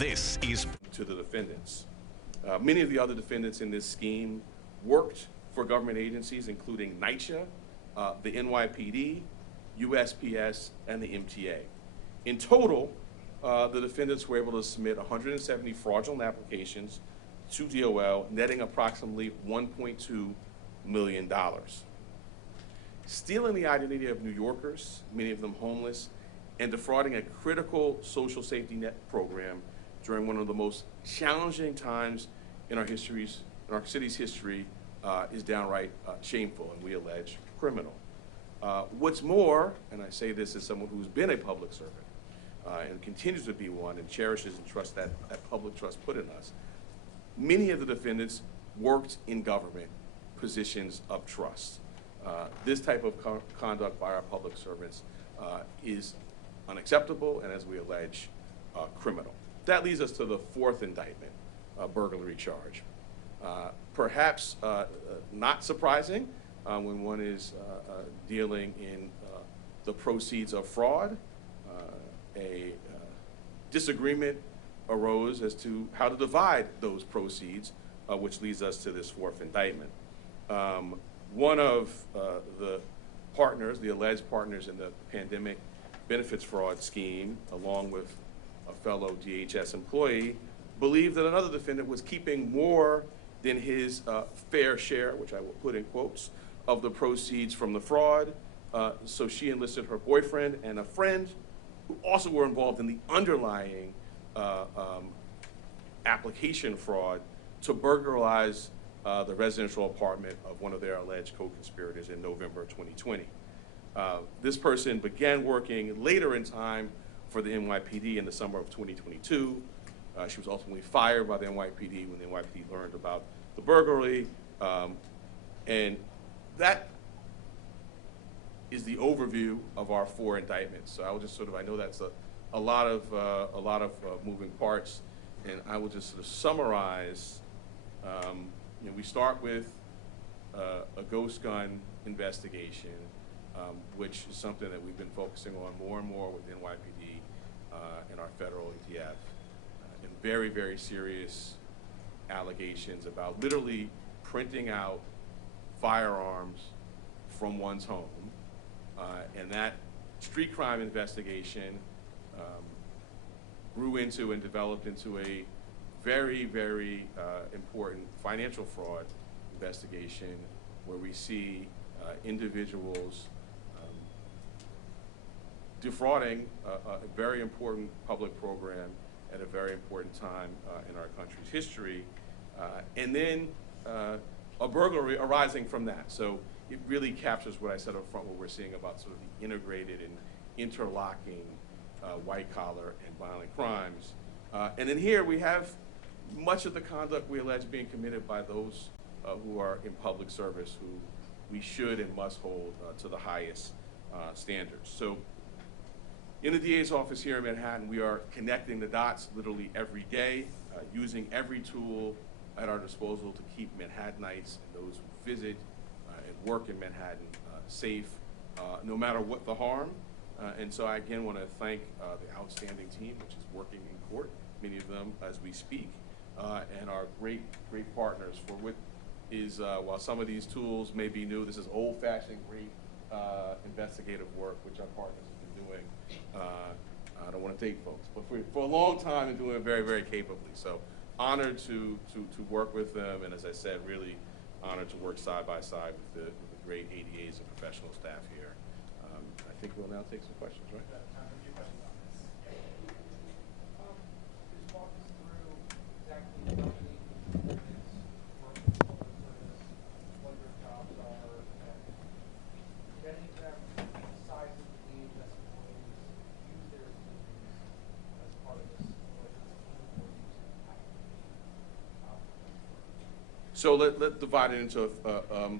This is to the defendants. Many of the other defendants in this scheme worked for government agencies, including NYCHA, the NYPD, USPS, and the MTA. In total, the defendants were able to submit 170 fraudulent applications to DOL, netting approximately $1.2 million. Stealing the identity of New Yorkers, many of them homeless, and defrauding a critical social safety net program during one of the most challenging times in our city's history is downright shameful, and we allege criminal. What's more, and I say this as someone who's been a public servant and continues to be one and cherishes and trusts that public trust put in us, many of the defendants worked in government positions of trust. This type of conduct by our public servants is unacceptable and, as we allege, criminal. That leads us to the fourth indictment, burglary charge. Perhaps not surprising when one is dealing in the proceeds of fraud. A disagreement arose as to how to divide those proceeds, which leads us to this fourth indictment. One of the partners, the alleged partners in the pandemic benefits fraud scheme, along with a fellow DHS employee, believed that another defendant was keeping more than his fair share, which I will put in quotes, of the proceeds from the fraud. So she enlisted her boyfriend and a friend who also were involved in the underlying application fraud to burglarize the residential apartment of one of their alleged co-conspirators in November 2020. This person began working later in time for the NYPD in the summer of 2022. She was ultimately fired by the NYPD when the NYPD learned about the burglary. And that is the overview of our four indictments. So I will just I know that's a lot of moving parts, and I will just sort of summarize. We start with a ghost gun investigation, which is something that we've been focusing on more and more with NYPD and our federal ETF. And very, very serious allegations about literally printing out firearms from one's home. And that street crime investigation grew into and developed into a very, very important financial fraud investigation where we see individuals defrauding a very important public program at a very important time in our country's history, and then a burglary arising from that. So it really captures what I said up front, what we're seeing about sort of the integrated and interlocking white collar and violent crimes. And then here we have much of the conduct we allege being committed by those who are in public service, who we should and must hold to the highest standards. So in the DA's office here in Manhattan, we are connecting the dots literally every day, using every tool at our disposal to keep Manhattanites and those who visit and work in Manhattan safe, no matter what the harm. And so I again want to thank the outstanding team, which is working in court, many of them as we speak, and our great partners for what is, while some of these tools may be new, this is old-fashioned, great investigative work, which our partners have been doing. I don't want to date folks, but for a long time and doing it very, very capably. So honored to work with them, and as I said, really honored to work side by side with the great ADAs and professional staff here. I think we'll now take some questions, right? Just walk us through exactly how many defendants work in public service, what their jobs are, and did any of them, the size of the DHS employees, use their abilities as part of this, or is this team or using So let's divide it into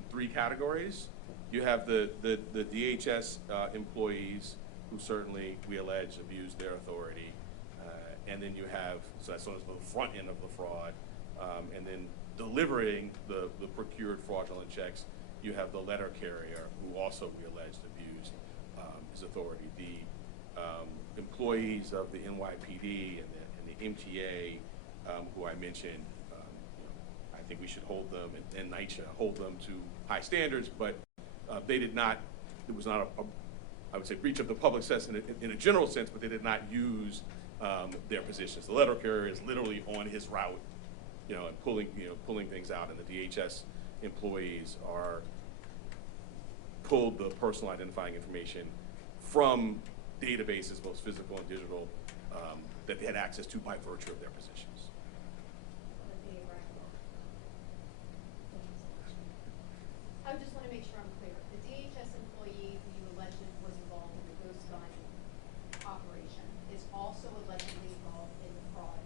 three categories. You have the DHS employees who certainly, we allege, abused their authority. And then you have, so that's sort of the front end of the fraud. And then delivering the procured fraudulent checks, you have the letter carrier who also, we allege, abused his authority. The employees of the NYPD and the MTA, who I mentioned, I think we should hold them, and NYCHA hold them to high standards, but they did not, it was not I would say, breach of the public sense in a general sense, but they did not use their positions. The letter carrier is literally on his route, and pulling things out, and the DHS employees pulled the personal identifying information from databases, both physical and digital, that they had access to by virtue of their positions. I just want to make sure I'm clear. The DHS employee who you alleged was involved in the ghost gun operation is also allegedly involved in the fraud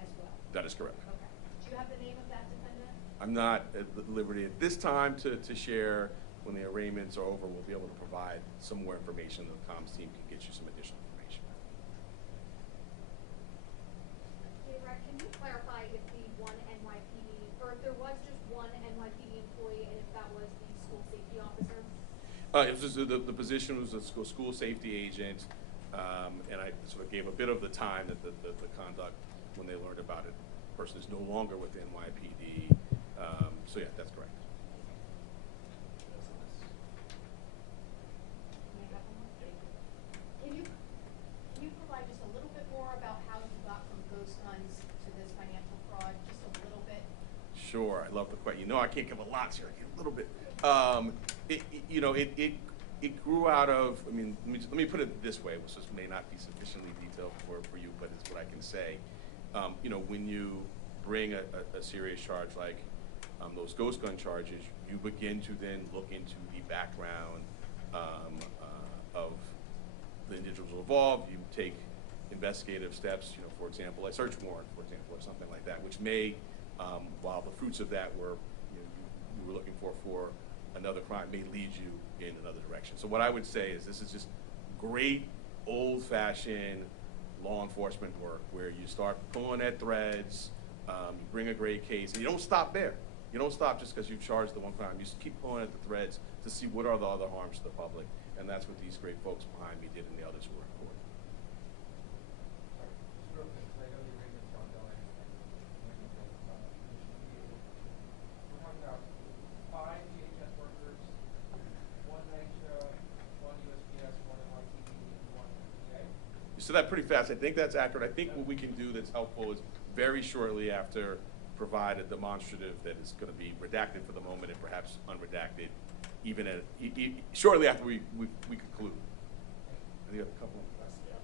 as well? That is correct. Okay. Do you have the name of that defendant? I'm not at liberty at this time to share. When the arraignments are over, we'll be able to provide some more information. The comms team can get you some additional information. Bragg, can you clarify if the one NYPD, or if there was just one NYPD employee, and if that was the school safety officer? It was the position was a school safety agent, and I sort of gave a bit of the time that the conduct when they learned about it. The person is no longer with the NYPD. So yeah, that's correct. Can you provide just a little bit more about how you got from ghost guns to this financial fraud? Just a little bit. Sure, I love the question. I can't give a lot here. I give a little bit. It grew out of. I mean, let me put it this way, which just may not be sufficiently detailed for you, but it's what I can say. When you bring a serious charge like those ghost gun charges, you begin to then look into the background of the individuals involved. You take investigative steps, for example, a search warrant, for example, or something like that, which may, while the fruits of that were, you were looking for another crime, may lead you in another direction. So what I would say is this is just great old-fashioned law enforcement work where you start pulling at threads, you bring a great case, and you don't stop there. You don't stop just because you've charged the one crime. You just keep pulling at the threads to see what are the other harms to the public, and that's what these great folks behind me did and the others who were in court. Just real quick, 'cause I know the arraignment's ongoing. We're talking about 5 DHS workers, 1 NYCHA, 1 USPS, 1 NYPD, and 1 MTA. You said that pretty fast. I think that's accurate. I think what we can do that's helpful is very shortly after provide a demonstrative that is going to be redacted for the moment and perhaps unredacted even shortly after we conclude. I think we have a couple.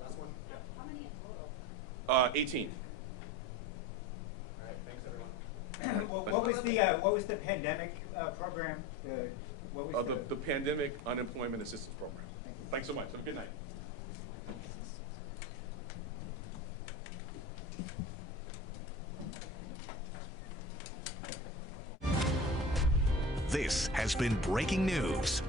Last one. Yeah. How many in total? 18. All right. Thanks, everyone. What was the pandemic program? What was The Pandemic Unemployment Assistance Program. Thank you. Thanks so much. Have a good night. This has been breaking news.